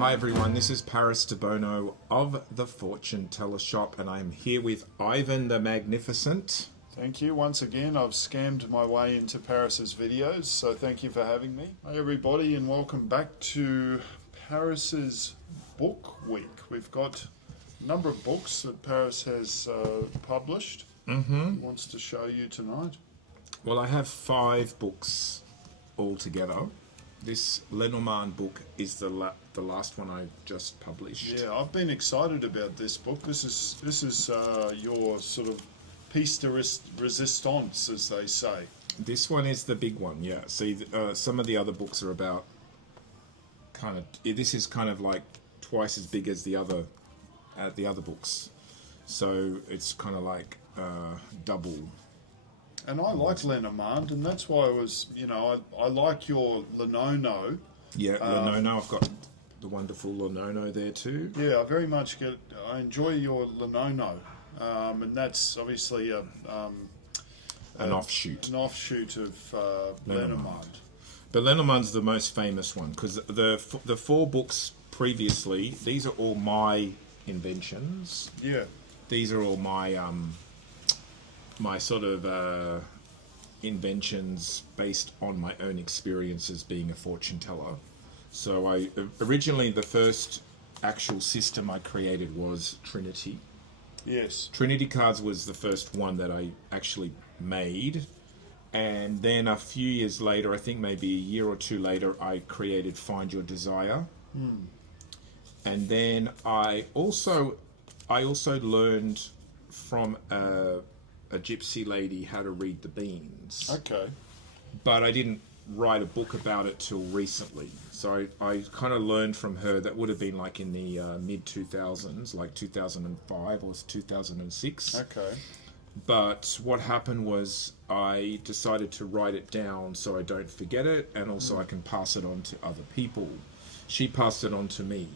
Hi everyone, this is Paris Debono of the Fortune Teller Shop, and I'm here with Ivan the Magnificent. Thank you. Once again, I've scammed my way into Paris's videos, so thank you for having me. Hi everybody, and welcome back to Paris's Book Week. We've got a number of books that Paris has published. He wants to show you tonight. Well, I have 5 books altogether. This Lenormand book is the last one I just published. Yeah, I've been excited about this book. This is your sort of piece de resistance, as they say. This one is the big one, yeah. See, some of the other books are about this is kind of like twice as big as the other books. So it's kind of like double. And I like Lenormand, and that's why I was, I like your Lenono. Yeah, Lenono. I've got the wonderful Lenono there too. Yeah, I enjoy your Lenono, and that's obviously an offshoot. An offshoot of Lenormand. But Lenormand's the most famous one because the 4 books previously, these are all my inventions. Yeah. These are all my my sort of inventions based on my own experiences being a fortune teller. So originally the first actual system I created was Trinity. Yes. Trinity cards was the first one that I actually made. And then a few years later, I think maybe a year or 2 later, I created Find Your Desire. And then I also learned from a gypsy lady how to read the beans. Okay. But I didn't write a book about it till recently. So I kind of learned from her. That would have been like in the mid-2000s, like 2005 or 2006. Okay. But what happened was I decided to write it down so I don't forget it, and also I can pass it on to other people. She passed it on to me.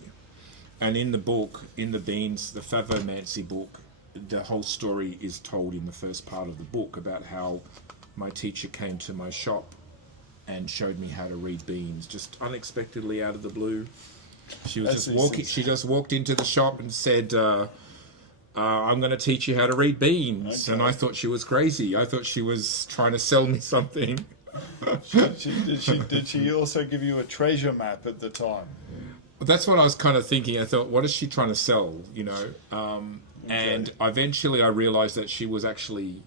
And in the book, in the Beans, the Favomancy book, the whole story is told in the first part of the book about how my teacher came to my shop and showed me how to read beans, just unexpectedly out of the blue. She was She just walked into the shop and said, "I'm going to teach you how to read beans." Okay. And I thought she was crazy. I thought she was trying to sell me something. Did she also give you a treasure map at the time? That's what I was kind of thinking. I thought, what is she trying to sell? And eventually I realized that she was actually,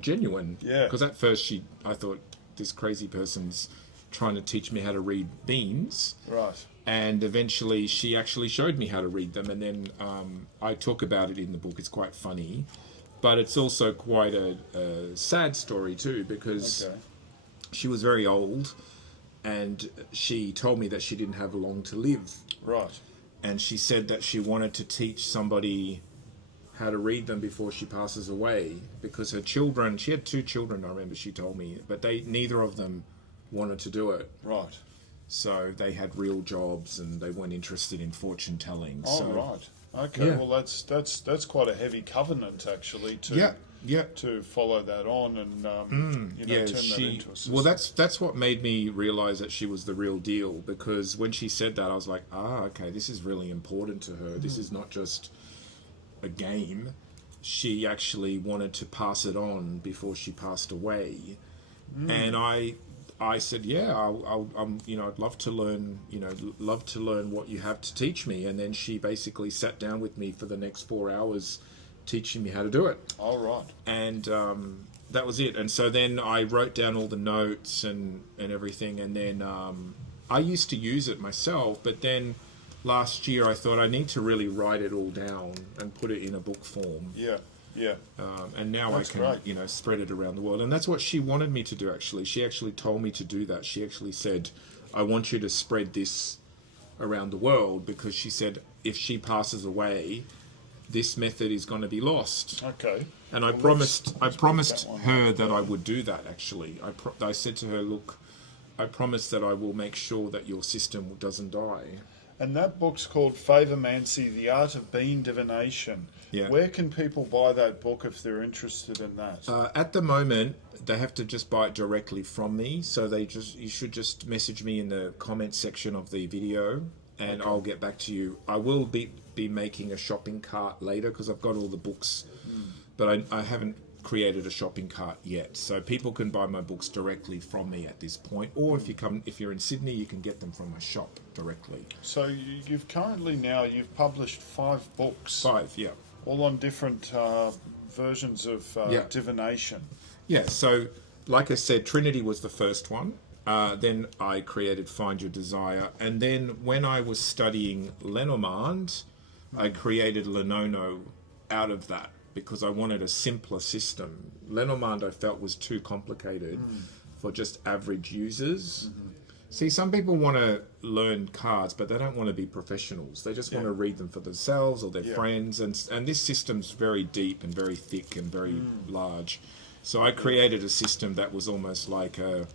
genuine. Yeah. Because at first I thought this crazy person's trying to teach me how to read beans. Right. And eventually she actually showed me how to read them. And then I talk about it in the book. It's quite funny. But it's also quite a sad story too, because she was very old and she told me that she didn't have long to live. Right. And she said that she wanted to teach somebody how to read them before she passes away, because her children, she had 2 children, I remember she told me, but neither of them wanted to do it. Right. So they had real jobs and they weren't interested in fortune telling. Right. Okay. Yeah. Well, that's quite a heavy covenant actually to follow that on and turn that into a system. Well, that's what made me realize that she was the real deal, because when she said that, I was like, okay, this is really important to her. This is not just a game. She actually wanted to pass it on before she passed away. And I said, I'd love to learn, what you have to teach me. And then she basically sat down with me for the next 4 hours teaching me how to do it. All right. And that was it. And so then I wrote down all the notes and everything. And then I used to use it myself, but then last year I thought I need to really write it all down and put it in a book form. Yeah. Yeah. And now that's I can, spread it around the world. And that's what she wanted me to do, actually. She actually told me to do that. She actually said, I want you to spread this around the world, because she said if she passes away, this method is going to be lost. Okay. And I promised her that I would do that, actually. I said to her, look, I promise that I will make sure that your system doesn't die. And that book's called Favomancy, The Art of Bean Divination. Yeah. Where can people buy that book if they're interested in that? At the moment, they have to just buy it directly from me. So you should just message me in the comment section of the video, and I'll get back to you. I will be making a shopping cart later because I've got all the books, but I haven't created a shopping cart yet. So people can buy my books directly from me at this point, or if you're in Sydney, you can get them from my shop directly. So you've published 5 books. 5, yeah. All on different versions of divination. Yeah, so like I said, Trinity was the first one. Then I created Find Your Desire. And then when I was studying Lenormand, I created Lenono out of that because I wanted a simpler system. Lenormand I felt was too complicated for just average users. See, some people want to learn cards, but they don't want to be professionals. They just want to read them for themselves or their friends. And this system's very deep and very thick and very large. So I created a system that was almost like a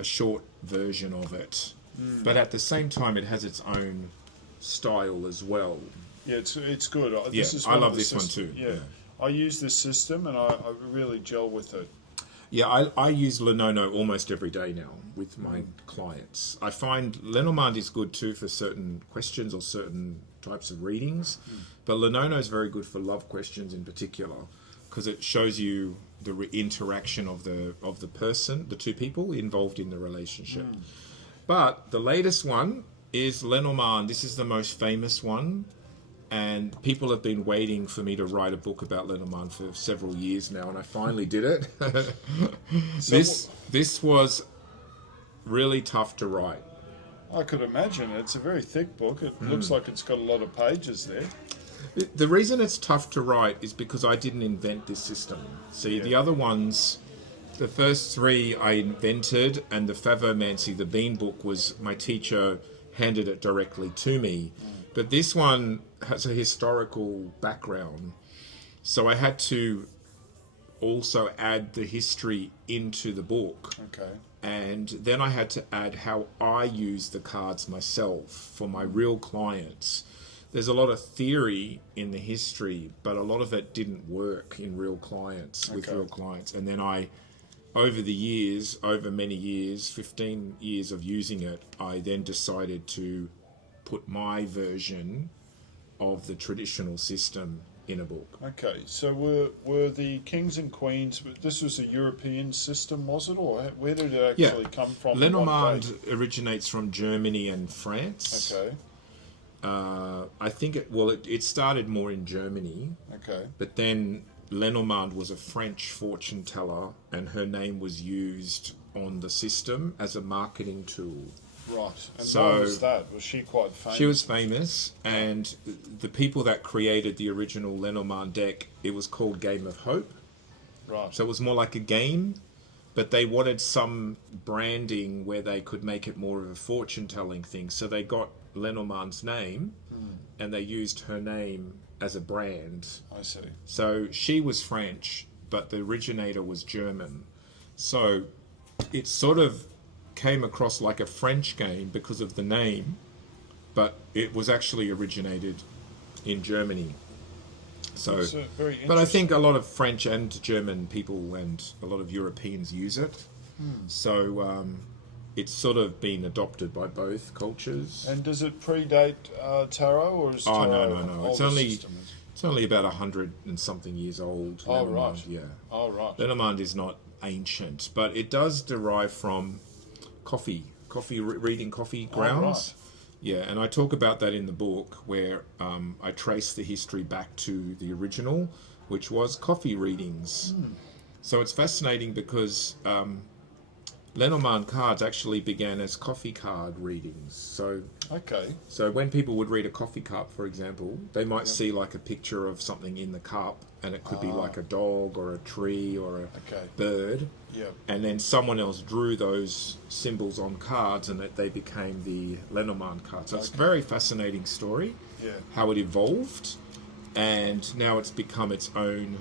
short version of it. But at the same time, it has its own style as well. Yeah, it's good. I love this one too. Yeah. I use this system and I really gel with it. Yeah, I use Lenono almost every day now with my clients. I find Lenormand is good too for certain questions or certain types of readings, but Lenono is very good for love questions in particular because it shows you the interaction of the person, the two people involved in the relationship. But the latest one is Lenormand. This is the most famous one. And people have been waiting for me to write a book about Lenormand for several years now, and I finally did it. This was really tough to write. I could imagine. It's a very thick book. It looks like it's got a lot of pages there. The reason it's tough to write is because I didn't invent this system. See, the other ones, the first 3 I invented, and the Favomancy, the Bean book, was my teacher handed it directly to me. But this one has a historical background, so I had to also add the history into the book. Okay. And then I had to add how I use the cards myself for my real clients. There's a lot of theory in the history, but a lot of it didn't work in real clients, with real clients. And then over the years, over many years, 15 years of using it, I then decided to put my version of the traditional system in a book. Okay, so were the kings and queens, this was a European system, was it? Or where did it actually come from? Lenormand originates from Germany and France. Okay. I think it started more in Germany. Okay. But then Lenormand was a French fortune teller, and her name was used on the system as a marketing tool. Right. And why was that? Was she quite famous? She was famous, and the people that created the original Lenormand deck, it was called Game of Hope. Right. So it was more like a game, but they wanted some branding where they could make it more of a fortune-telling thing. So they got Lenormand's name, and they used her name as a brand. I see. So she was French, but the originator was German. So it sort of came across like a French game because of the name, but it was actually originated in Germany. So, but I think a lot of French and German people and a lot of Europeans use it. So it's sort of been adopted by both cultures. And does it predate tarot, or is tarot no. It's only about 100 and something years old. Oh, Lenormand, right. Yeah. Oh, right. Lenormand is not ancient, but it does derive from reading coffee grounds. Right. Yeah, and I talk about that in the book where I trace the history back to the original, which was coffee readings. So it's fascinating because Lenormand cards actually began as coffee card readings. So when people would read a coffee cup, for example, they might see like a picture of something in the cup, and it could be like a dog or a tree or a bird. Yep. And then someone else drew those symbols on cards, and that they became the Lenormand cards. So it's a very fascinating story, how it evolved, and now it's become its own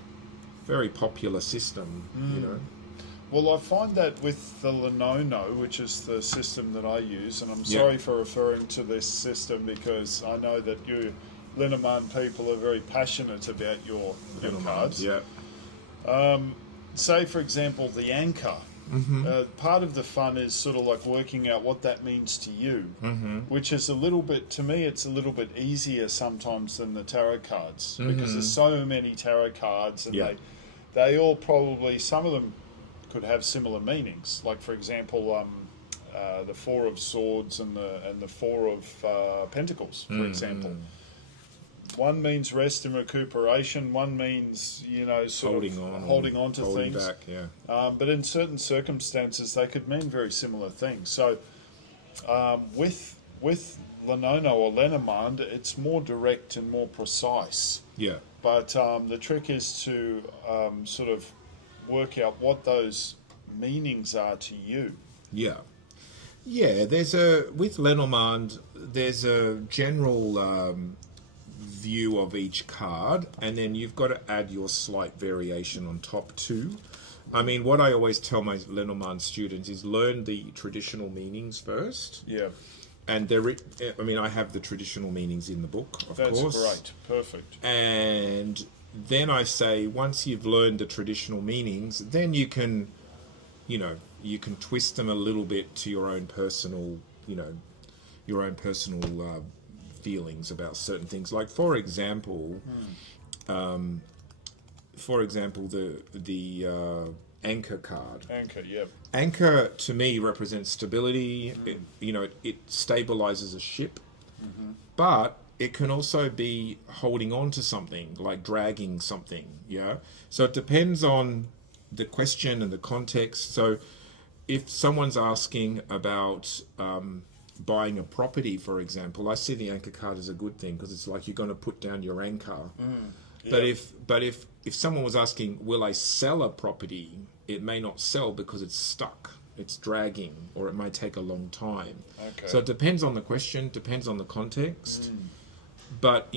very popular system, you know. Well, I find that with the Lenono, which is the system that I use, and I'm sorry for referring to this system because I know that you Lenormand people are very passionate about your cards. Yeah. Say, for example, the anchor. Part of the fun is sort of like working out what that means to you, which is a little bit, to me, it's a little bit easier sometimes than the tarot cards because there's so many tarot cards and they all probably, some of them could have similar meanings. Like, for example, the Four of Swords and the Four of Pentacles, for example. One means rest and recuperation. One means, sort of holding on to things. Back, but in certain circumstances, they could mean very similar things. So, with Lenormand or Lenormand, it's more direct and more precise. Yeah. But the trick is to sort of work out what those meanings are to you. Yeah. Yeah, with Lenormand, there's a general view of each card, and then you've got to add your slight variation on top too. I mean, what I always tell my Lenormand students is learn the traditional meanings first. Yeah. And I have the traditional meanings in the book, of course. That's great. Perfect. And then I say, once you've learned the traditional meanings, then you can twist them a little bit to your own personal, feelings about certain things. Like, for example, the Anchor card. Anchor, yep. Anchor to me represents stability. It stabilizes a ship, but it can also be holding on to something, like dragging something. Yeah. So it depends on the question and the context. So if someone's asking about buying a property, for example, I see the anchor card as a good thing because it's like you're going to put down your anchor. Yeah. But if someone was asking, will I sell a property, it may not sell because it's stuck, it's dragging, or it may take a long time. Okay. So it depends on the question, depends on the context. But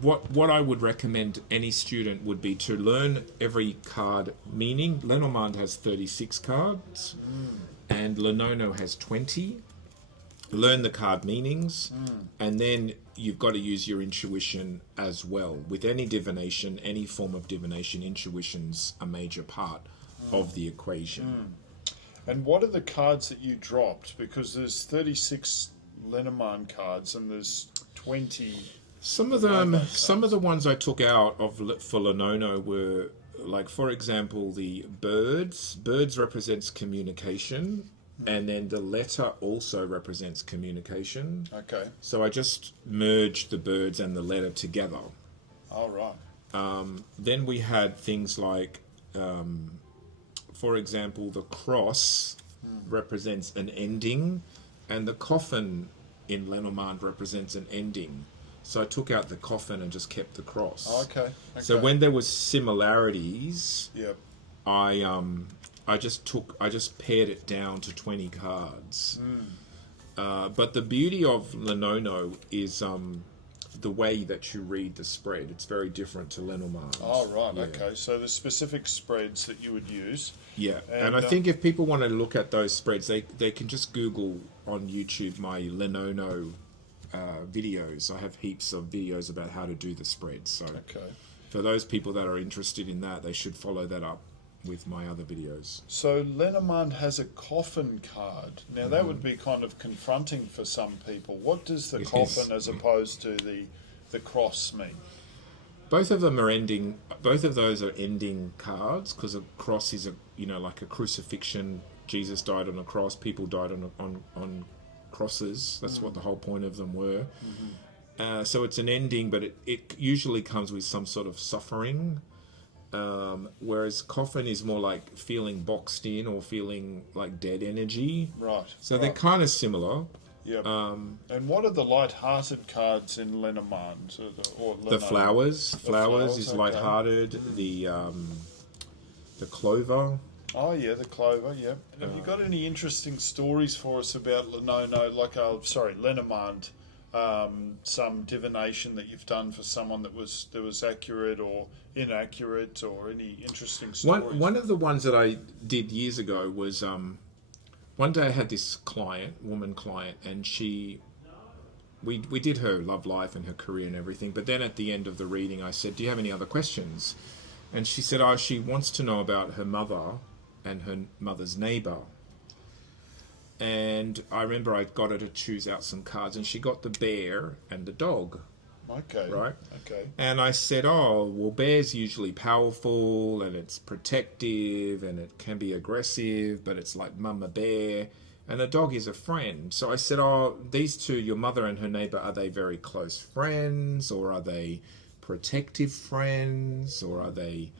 what I would recommend any student would be to learn every card meaning. Lenormand has 36 cards, and Lenormand has 20. Learn the card meanings, and then you've got to use your intuition as well. With any divination, any form of divination, intuition's a major part of the equation. And what are the cards that you dropped? Because there's 36 Lenormand cards and there's 20. Some of the ones I took out for Lenormand were, like, for example, the birds. Birds represents communication. And then the letter also represents communication. Okay. So I just merged the birds and the letter together. All right. Then we had things like, for example, the cross represents an ending, and the coffin in Lenormand represents an ending. So I took out the coffin and just kept the cross. Okay. So when there was similarities, yep. I just pared it down to 20 cards. But the beauty of Lenormand is the way that you read the spread. It's very different to Lenormand. Oh, right. Yeah. Okay. So the specific spreads that you would use. Yeah. And I think if people want to look at those spreads, they can just Google on YouTube my Lenormand videos. I have heaps of videos about how to do the spreads. So for those people that are interested in that, they should follow that up with my other videos. So Lenormand has a coffin card. Now that would be kind of confronting for some people. What does the coffin as opposed to the cross mean? Both of them are ending. Both of those are ending cards, because a cross is like a crucifixion. Jesus died on a cross. People died on crosses. That's what the whole point of them were. So it's an ending, but it usually comes with some sort of suffering. Whereas coffin is more like feeling boxed in or feeling like dead energy. Right. So they're kind of similar. Yep. And what are the light-hearted cards in Lenormand? The flowers. Flowers is light-hearted. The clover. Oh yeah, the clover. Yep. Have you got any interesting stories for us about Lenormand? Some divination that you've done for someone that was accurate or inaccurate, or any interesting stories? One of the ones that I did years ago was one day I had this woman client, and we did her love life and her career and everything. But then at the end of the reading, I said, "Do you have any other questions?" And she said, she wants to know about her mother, and her mother's neighbour. And I remember I got her to choose out some cards, and she got the bear and the dog. Okay. Right? Okay. And I said, oh, well, bear's usually powerful, and it's protective, and it can be aggressive, but it's like mama bear. And a dog is a friend. So I said, oh, these two, your mother and her neighbour, are they very close friends, or are they protective friends, or are they...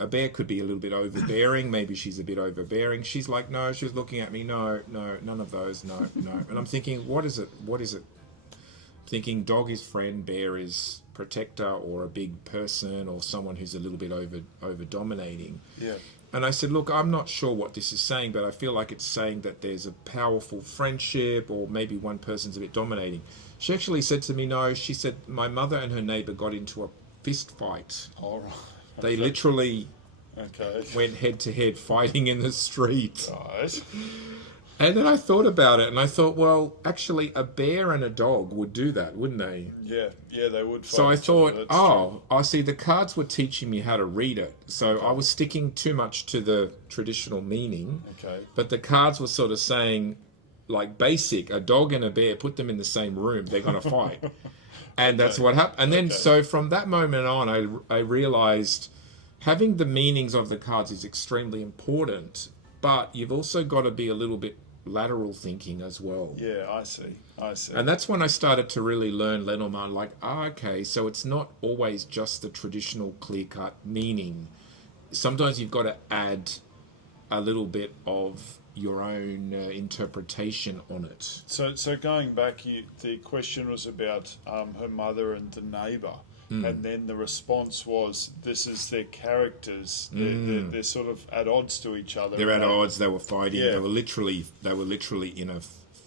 A bear could be a little bit overbearing. Maybe she's a bit overbearing. She's like, no, she was looking at me. No, none of those. No. And I'm thinking, what is it? Thinking dog is friend, bear is protector, or a big person, or someone who's a little bit over dominating. Yeah. And I said, look, I'm not sure what this is saying, but I feel like it's saying that there's a powerful friendship, or maybe one person's a bit dominating. She actually said to me, no, she said, my mother and her neighbour got into a fist fight. All right. They literally went head to head fighting in the street. Right. And then I thought about it, and I thought, well, actually, a bear and a dog would do that, wouldn't they? Yeah, they would. So I thought, I see, the cards were teaching me how to read it. So I was sticking too much to the traditional meaning. Okay. But the cards were sort of saying, like, basic, a dog and a bear, put them in the same room, they're going to fight. And that's what happened. And then, so from that moment on, I realized having the meanings of the cards is extremely important, but you've also got to be a little bit lateral thinking as well. Yeah, I see. And that's when I started to really learn Lenormand, like, okay, so it's not always just the traditional clear-cut meaning. Sometimes you've got to add a little bit of your own interpretation on it. So going back, the question was about her mother and the neighbour, and then the response was, "This is their characters. They're sort of at odds to each other. They're at odds. They were fighting. Yeah. They were literally in a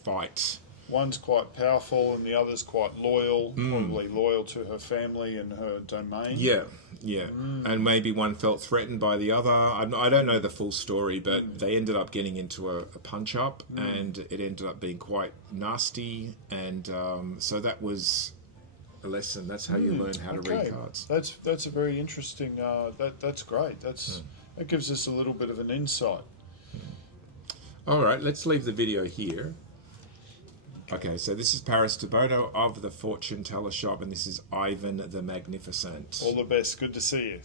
fight." One's quite powerful and the other's quite loyal, probably loyal to her family and her domain. Yeah. And maybe one felt threatened by the other. I don't know the full story, but they ended up getting into a punch-up, and it ended up being quite nasty. And so that was a lesson. That's how you learn how to read cards. That's a very interesting... that's great. That gives us a little bit of an insight. All right, let's leave the video here. Okay, so this is Paris Debono of the Fortune Teller Shop, and this is Ivan the Magnificent. All the best. Good to see you.